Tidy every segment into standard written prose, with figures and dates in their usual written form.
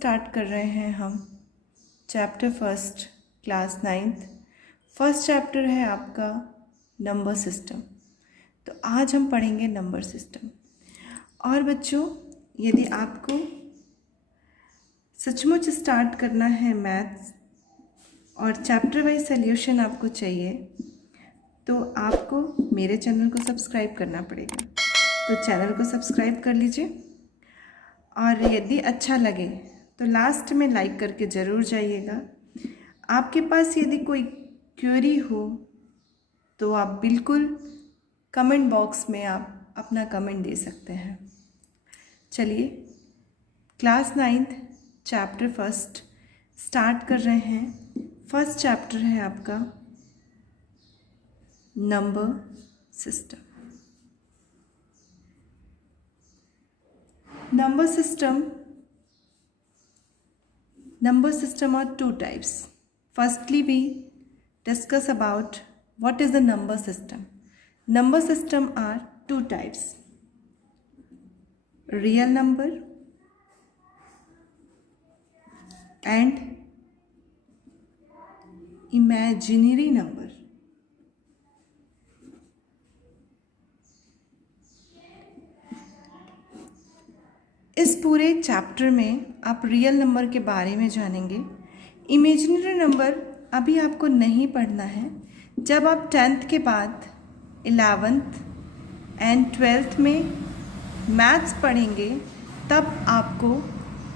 Start कर रहे हैं हम chapter first class 9th। First chapter है आपका नंबर सिस्टम। तो आज हम पढ़ेंगे नंबर सिस्टम। और बच्चों, यदि आपको सचमुच स्टार्ट करना है मैथ्स और चैप्टर वाइज सॉल्यूशन आपको चाहिए, तो आपको मेरे चैनल को सब्सक्राइब करना पड़ेगा। तो चैनल को सब्सक्राइब कर लीजिए और यदि अच्छा लगे तो लास्ट में लाइक करके ज़रूर जाइएगा। आपके पास यदि कोई क्वेरी हो तो आप बिल्कुल कमेंट बॉक्स में आप अपना कमेंट दे सकते हैं। चलिए class 9th chapter first start कर रहे हैं। फर्स्ट चैप्टर है आपका number system. Number system are two types. Firstly, we discuss about what is the number system. Number system are two types: real number and imaginary number. इस पूरे chapter में आप real number के बारे में जानेंगे। इमेजिनरी नंबर अभी आपको नहीं पढ़ना है। जब आप 10th के बाद 11th एंड 12th में मैथ्स पढ़ेंगे तब आपको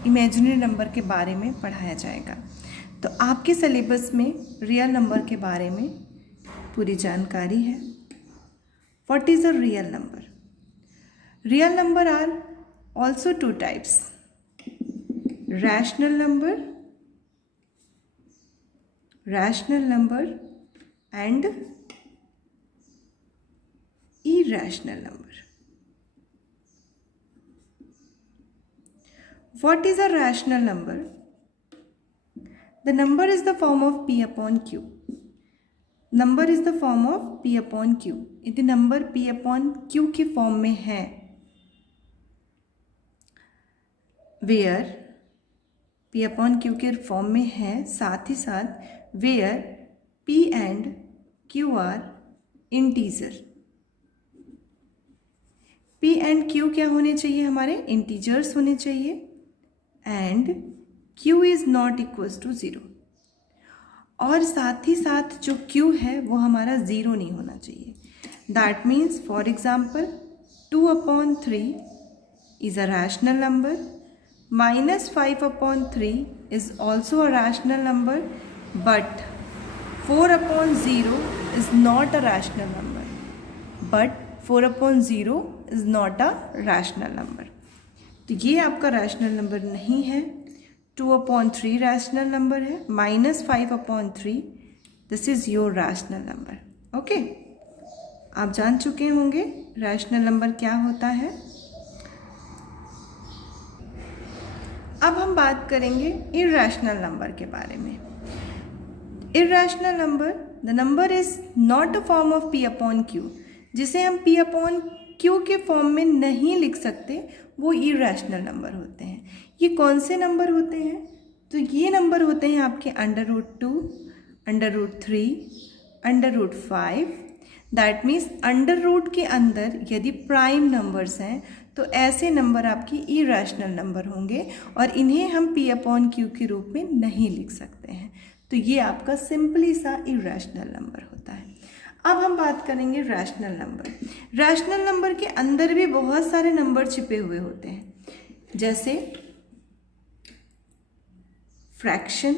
इमेजिनरी नंबर के बारे में पढ़ाया जाएगा। तो आपके सिलेबस में रियल नंबर के बारे में पूरी जानकारी है। What is a real number? Real number are also two types: rational number and irrational number. What is a rational number? The number is the form of p upon q. Number is the form of p upon q. यदि number p upon q की form में है, where p upon q के form में है, साथ ही साथ where p and q are integer. p and q क्या होने चाहिए? हमारे इंटीजर्स होने चाहिए। And q is not equals to 0। और साथ ही साथ जो q है वो हमारा 0 नहीं होना चाहिए। That means for example 2/3 is a rational number. -5/3 is also a rational number, but 4/0 is not a rational number. But 4/0 is not a rational number. तो ये आपका रैशनल नंबर नहीं है। 2/3 रैशनल नंबर है। -5/3 this is your rational number. Okay, आप जान चुके होंगे रैशनल नंबर क्या होता है। अब हम बात करेंगे इर्रेशनल नंबर के बारे में। Irrational number, the number is not a form of p upon q। जिसे हम p अपॉन q के फॉर्म में नहीं लिख सकते, वो इर्रेशनल नंबर होते हैं। ये कौन से नंबर होते हैं? तो ये नंबर होते हैं आपके √2, √3, √5। दैट मीन्स अंडर रूट के अंदर यदि प्राइम नंबर्स हैं तो ऐसे नंबर आपकी इर्रेशनल नंबर होंगे और इन्हें हम p अपॉन q के रूप में नहीं लिख सकते हैं। तो ये आपका सिंपली सा इर्रेशनल नंबर होता है। अब हम बात करेंगे रैशनल नंबर। रैशनल नंबर के अंदर भी बहुत सारे नंबर छिपे हुए होते हैं, जैसे fraction.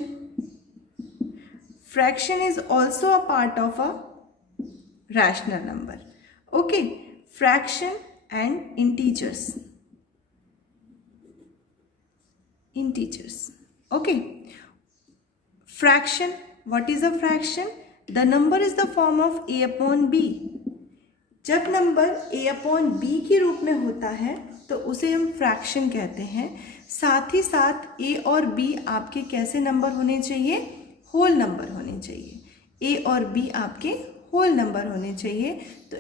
Fraction is also a part of a rational number. Okay, fraction and integers. Okay, fraction. What is a fraction? The number is the form of a upon b. जब नंबर a upon b के रूप में होता है तो उसे हम fraction कहते हैं। साथ ही साथ a और b आपके कैसे नंबर होने चाहिए? होल नंबर होने चाहिए। a और b आपके होल नंबर होने चाहिए। तो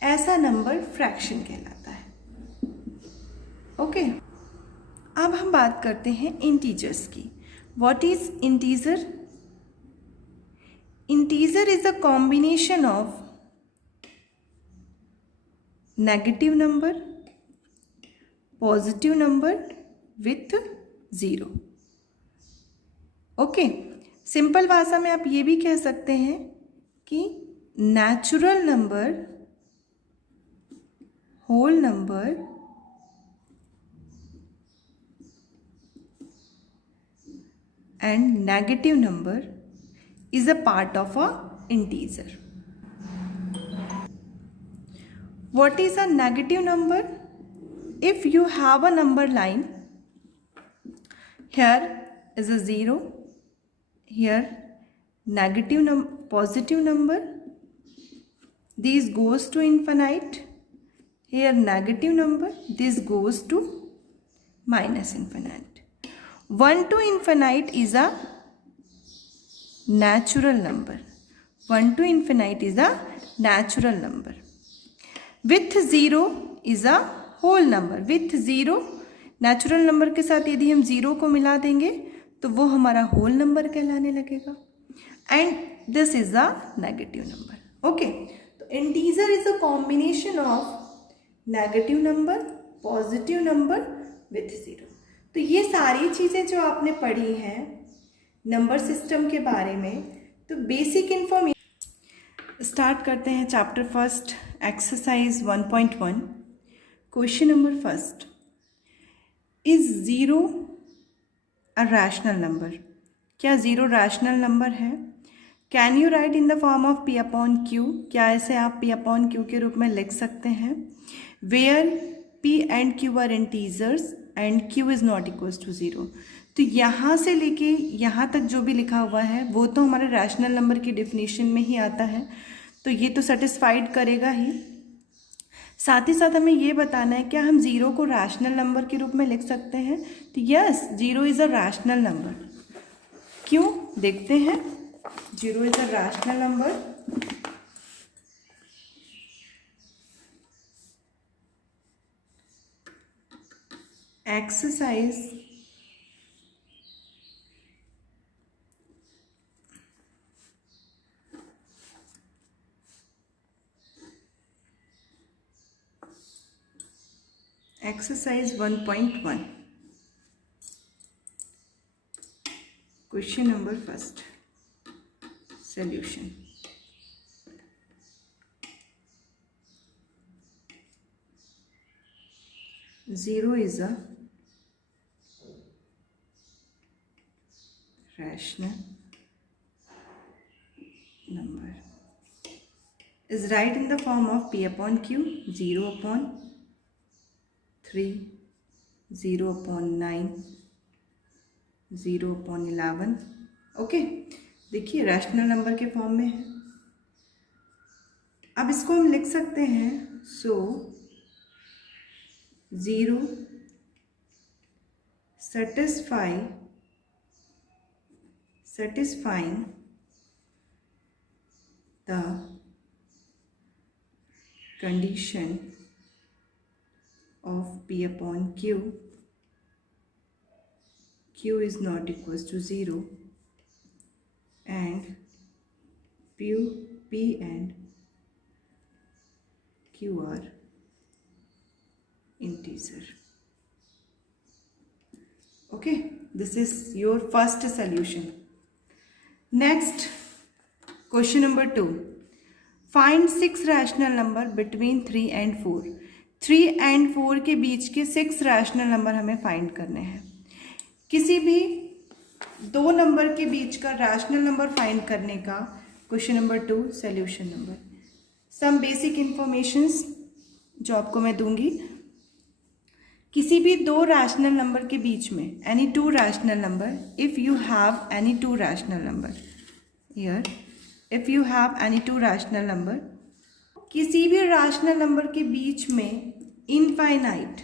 ऐसा नंबर फ्रैक्शन कहलाता है। ओके, अब हम बात करते हैं इंटीजर्स की। What is integer? Integer is a combination of negative number, positive number with zero. Okay, simple भाषा में आप ये भी कह सकते हैं कि natural number, whole number and negative number is a part of a integer. What is a negative number? If you have a number line, here is a 0, here positive number, this goes to infinite, here negative number, this goes to minus infinite. 1 to infinite is a natural number. 1 to infinite is a natural number. With 0 is a whole number. With 0 natural number के साथ यदि हम 0 को मिला देंगे तो वो हमारा whole number कहलाने लगेगा. And this is a negative number. Okay. तो integer is a combination of negative number, positive number with 0. तो ये सारी चीज़ें जो आपने पढ़ी हैं नंबर सिस्टम के बारे में, तो बेसिक इन्फॉर्मेशन स्टार्ट करते हैं। Chapter first, exercise 1.1, question number first, is zero a rational number? क्या ज़ीरो रैशनल नंबर है? Can you right in the form of P upon Q? क्या ऐसे आप पी अपॉन क्यू के रूप में लिख सकते हैं? Where P and Q are integers and Q is not equals to zero. तो यहाँ से लेके यहाँ तक जो भी लिखा हुआ है वो तो हमारे रैशनल नंबर की डेफिनेशन में ही आता है, तो ये तो सेटिस्फाइड करेगा ही। साथ ही साथ हमें ये बताना है क्या हम ज़ीरो को रैशनल नंबर के रूप में लिख सकते हैं? तो yes, zero is a rational number. क्यों, देखते हैं। Zero is a rational number. Exercise Exercise 1.1, question number first, solution. Zero is a rational number. Is right in the form of P upon Q, 0 upon 3, 0 upon 9, 0 upon 11. Okay, देखिए rational number के form में है। अब इसको हम लिख सकते हैं, सो 0 satisfying the condition of P upon Q, Q is not equals to 0 and P and Q are integer. Okay, this is your first solution. Next, question number 2. Find 6 rational number between 3 and 4. 3 and 4 के बीच के 6 rational number हमें find करने हैं। किसी भी दो number के बीच का रैशनल नंबर फाइंड करने का question number 2 solution number. Some basic informations जो आपको मैं दूंगी। किसी भी दो रैशनल नंबर के बीच में, any two rational number, if you have any two rational number, here if you have any two rational number, किसी भी रैशनल नंबर के बीच में इनफाइनाइट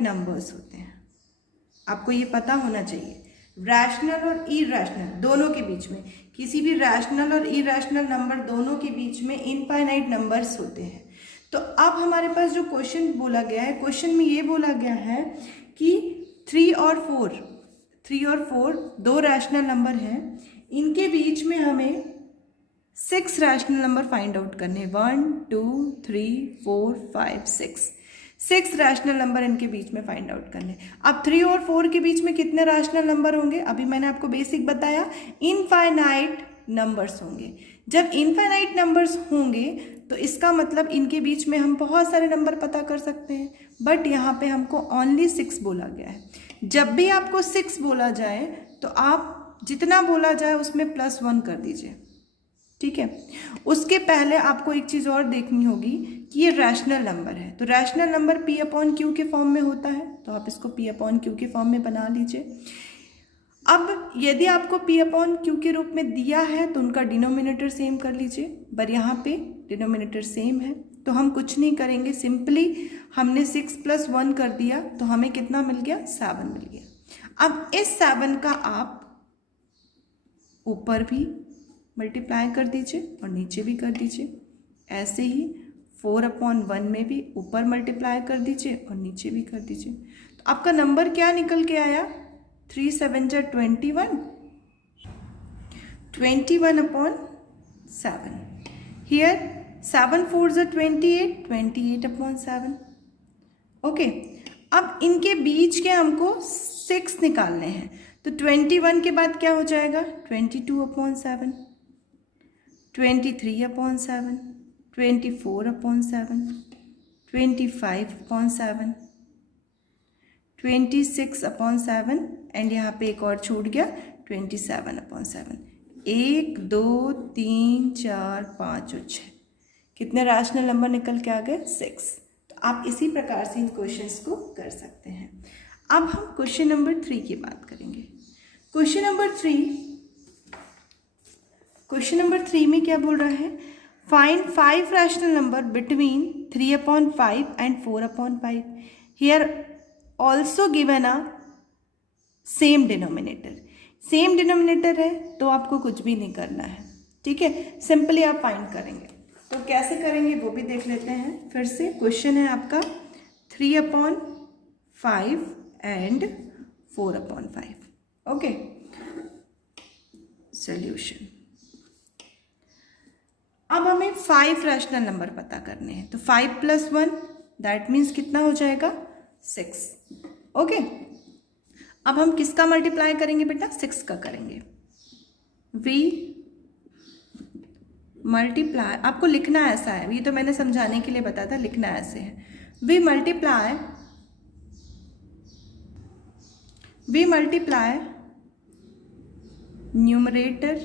नंबर्स होते हैं। आपको ये पता होना चाहिए। रैशनल और इरैशनल दोनों के बीच में, किसी भी रैशनल और इरैशनल नंबर दोनों के बीच में इनफाइनाइट नंबर्स होते हैं। तो अब हमारे पास जो क्वेश्चन बोला गया है, क्वेश्चन में ये बोला गया है कि 3 और 4 दो रैशनल नंबर हैं, इनके बीच में हमें 6 रैशनल नंबर फाइंड आउट करने, 1 2 3 4 5 6 रैशनल नंबर इनके बीच में फाइंड आउट करने। अब 3 और 4 के बीच में कितने रैशनल नंबर होंगे? अभी मैंने आपको बेसिक बताया, इनफाइनाइट नंबर्स होंगे। जब इनफाइनाइट नंबर्स होंगे तो इसका मतलब इनके बीच में हम बहुत सारे नंबर पता कर सकते हैं, बट यहाँ पे हमको ओनली 6 बोला गया है। जब भी आपको 6 बोला जाए तो आप जितना बोला जाए उसमें +1 कर दीजिए, ठीक है। उसके पहले आपको एक चीज़ और देखनी होगी कि ये रैशनल नंबर है, तो रैशनल नंबर P/Q के फॉर्म में होता है, तो आप इसको P/Q के फॉर्म में बना लीजिए। अब यदि आपको P/Q के रूप में दिया है तो उनका डिनोमिनेटर सेम कर लीजिए, पर यहाँ पे डिनोमिनेटर सेम है तो हम कुछ नहीं करेंगे, सिंपली हमने 6 + 1 कर दिया तो हमें कितना मिल गया? 7 मिल गया। अब इस 7 का आप ऊपर भी मल्टीप्लाई कर दीजिए और नीचे भी कर दीजिए। ऐसे ही 4/1 में भी ऊपर मल्टीप्लाई कर दीजिए और नीचे भी कर दीजिए। तो आपका नंबर क्या निकल के आया? 3 7 जा 21, 21/7। Here 7 4 जा 28, 28/7। ओके, अब इनके बीच के हमको 6 निकालने हैं, तो 21 के बाद क्या हो जाएगा? 22/7, 23/7, 24/7, 25/7, 26/7 एंड यहाँ पे एक और छूट गया 27/7। 1 2 3 4 5 और 6, कितने रैशनल नंबर निकल के आ गए? 6। तो आप इसी प्रकार से इन क्वेश्चंस को कर सकते हैं। अब हम क्वेश्चन नंबर 3 की बात करेंगे। क्वेश्चन नंबर 3 में क्या बोल रहा है? Find 5 rational number between 3/5 and 4/5। Here also given a same denominator. Same denominator है तो आपको कुछ भी नहीं करना है, ठीक है, सिंपली आप फाइंड करेंगे। तो कैसे करेंगे वो भी देख लेते हैं। फिर से क्वेश्चन है आपका 3/5 एंड 4/5। Okay, solution. अब हमें 5 रैशनल नंबर पता करने हैं, तो 5 + 1 दैट मीन्स कितना हो जाएगा? 6। ओके, अब हम किसका मल्टीप्लाई करेंगे बेटा? 6 का करेंगे। वी मल्टीप्लाई, आपको लिखना ऐसा है, ये तो मैंने समझाने के लिए बताया था, लिखना ऐसे है। We multiply numerator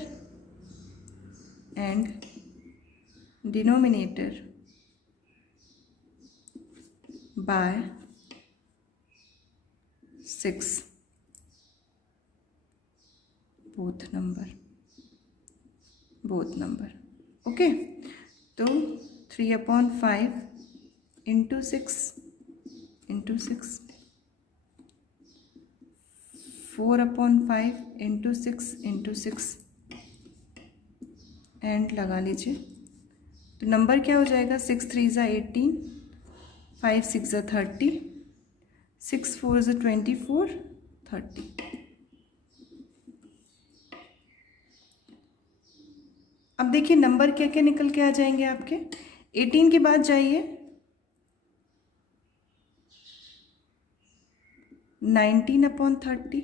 and denominator by 6 both number. Okay, तो 3/5 इंटू 6 4/5 इंटू 6 एंड लगा लीजिए, तो नंबर क्या हो जाएगा? 6 3 जा 18, 5 6 जा 30, 6 4 जा 24, 30। अब देखिए नंबर क्या क्या निकल के आ जाएंगे आपके। 18 के बाद जाइए 19/30,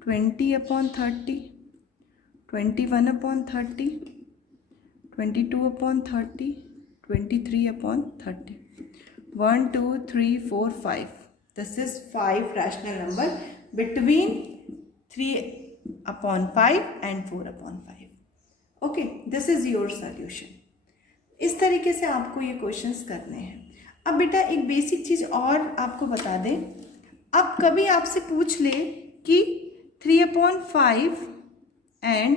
20/30, 21/30, 22/30, 23/30, 1 2 3 4 5। This is 5 rational number between 3/5 and 4/5. Okay, this is your solution. इस तरीके से आपको ये क्वेश्चंस करने हैं। अब बेटा एक बेसिक चीज़ और आपको बता दें, अब कभी आपसे पूछ ले कि 3/5 एंड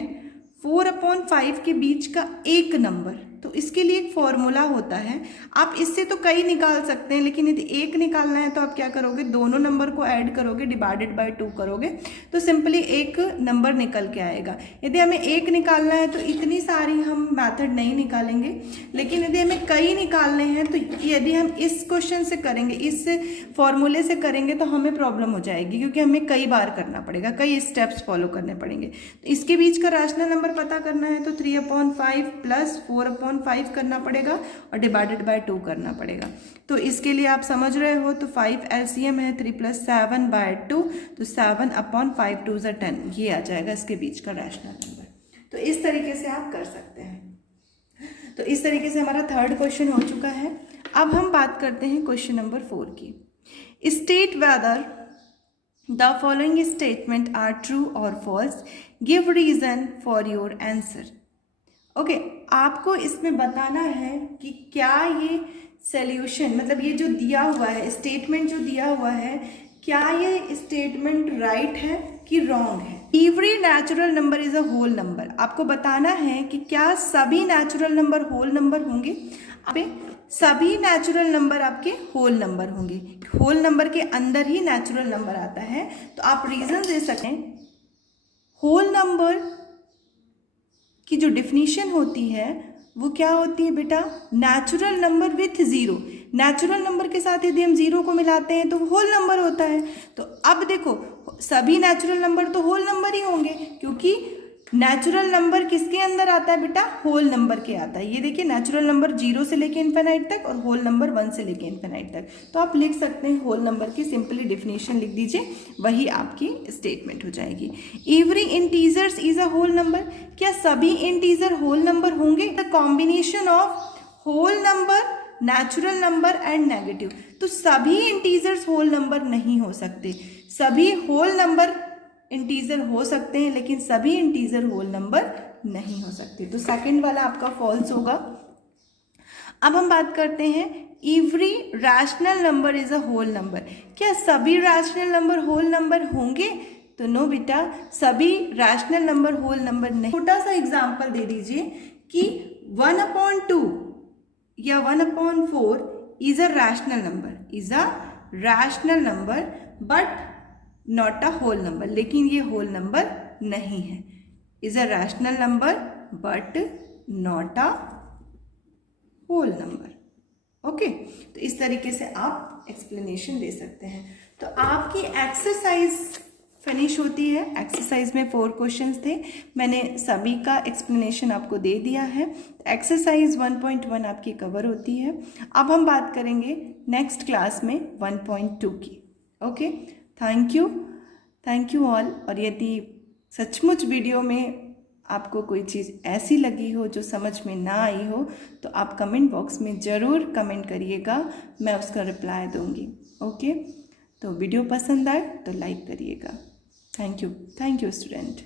4/5 के बीच का एक नंबर, तो इसके लिए एक फॉर्मूला होता है। आप इससे तो कई निकाल सकते हैं, लेकिन यदि एक निकालना है तो आप क्या करोगे, दोनों नंबर को ऐड करोगे, डिवाइडेड बाय 2 करोगे तो सिंपली एक नंबर निकल के आएगा। यदि हमें एक निकालना है तो इतनी सारी हम मेथड नहीं निकालेंगे, लेकिन यदि हमें कई निकालने हैं तो यदि हम इस क्वेश्चन से करेंगे, इस फॉर्मूले से करेंगे तो हमें प्रॉब्लम हो जाएगी, क्योंकि हमें कई बार करना पड़ेगा, कई स्टेप्स फॉलो करने पड़ेंगे। तो इसके बीच का रैशनल नंबर पता करना है तो 3/5 प्लस 4/5 करना पड़ेगा और डिवाइडेड बाय 2 करना पड़ेगा। तो इसके लिए आप समझ रहे हो, तो 5 LCM है 3 + 7/2, तो 7/5 2 = 10, ये आ जाएगा इसके बीच का रैशनल नंबर। तो इस तरीके से आप कर सकते हैं। तो इस तरीके से हमारा थर्ड क्वेश्चन हो चुका है। अब हम बात करते हैं क्वेश्चन नंबर 4 की। State whether the following statement are true और false, give reason for your answer. Okay, आपको इसमें बताना है कि क्या ये सॉल्यूशन, मतलब ये जो दिया हुआ है स्टेटमेंट, जो दिया हुआ है, क्या ये स्टेटमेंट राइट है कि रॉन्ग है। Every natural number is a whole number, आपको बताना है कि क्या सभी नेचुरल नंबर होल नंबर होंगे। सभी नेचुरल नंबर आपके होल नंबर होंगे, होल नंबर के अंदर ही नेचुरल नंबर आता है। तो आप रीजन दे सकते हैं। होल नंबर की जो डिफिनीशन होती है वो क्या होती है बेटा, natural number with zero. Natural number के साथ यदि हम जीरो को मिलाते हैं तो होल नंबर होता है। तो अब देखो, सभी नेचुरल नंबर तो होल नंबर ही होंगे, क्योंकि नेचुरल नंबर किसके अंदर आता है बेटा, होल नंबर के आता है। ये देखिए, नेचुरल नंबर 0 से लेके इन्फिनाइट तक और होल नंबर 1 से लेके इन्फिनाइट तक। तो आप लिख सकते हैं होल नंबर की सिंपली डिफिनीशन लिख दीजिए, वही आपकी स्टेटमेंट हो जाएगी। Every integers is a whole number, क्या सभी इंटीजर होल नंबर होंगे। The combination of whole number, natural number and negative, तो सभी इंटीजर्स होल नंबर नहीं हो सकते। सभी होल नंबर इंटीजर हो सकते हैं, लेकिन सभी इंटीजर होल नंबर नहीं हो सकते। तो सेकंड वाला आपका फॉल्स होगा। अब हम बात करते हैं, every rational number is a whole number, क्या सभी रैशनल नंबर होल नंबर होंगे। तो नो बेटा, सभी रैशनल नंबर होल नंबर नहीं। छोटा सा एग्जांपल दे दीजिए कि 1/2 या 1/4 is a rational number, is a rational number but not a whole number, लेकिन ये होल नंबर नहीं है। Is a rational number but not a whole number. Okay, तो इस तरीके से आप एक्सप्लेनेशन दे सकते हैं। तो आपकी एक्सरसाइज फिनिश होती है। एक्सरसाइज में 4 क्वेश्चंस थे, मैंने सभी का एक्सप्लेनेशन आपको दे दिया है। एक्सरसाइज 1.1 आपकी कवर होती है। अब हम बात करेंगे नेक्स्ट क्लास में 1.2 की। Okay, thank you all. और यदि सचमुच वीडियो में आपको कोई चीज़ ऐसी लगी हो जो समझ में ना आई हो तो आप कमेंट बॉक्स में ज़रूर कमेंट करिएगा, मैं उसका रिप्लाई दूंगी। ओके, तो वीडियो पसंद आए तो लाइक करिएगा। Thank you student.